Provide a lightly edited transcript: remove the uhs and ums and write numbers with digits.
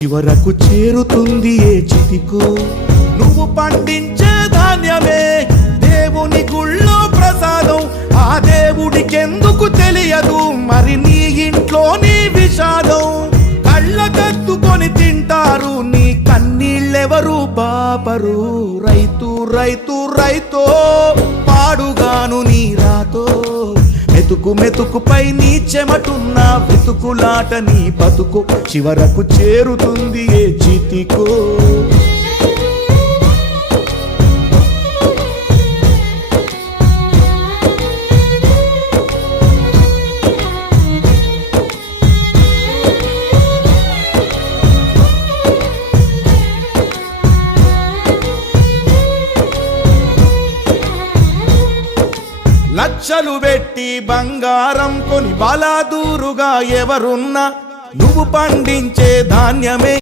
చివరకు చేరుతుంది ఏ చితికో నువ్వు పండించే ధాన్యమే దేవుని గుళ్ళో ప్రసాదం. ఆ దేవుడికెందుకు తెలియదు మరి నీ ఇంట్లో నీ విషాదం. కళ్ళకత్తుకొని తింటారు నీ కన్నీళ్ళెవరు పాపరు. రైతు రైతు రైతో పాడుగాను నీ రాతో. మెతుకు మెతుకుపై నీ చెమటున్న వెతుకులాట నీ బతుకు. చివరకు చేరుతుంది ఏ చితికో. లక్షలు పెట్టి బంగారం కొని బలాదూరుగా ఎవరున్నా నువ్వు పండించే ధాన్యమే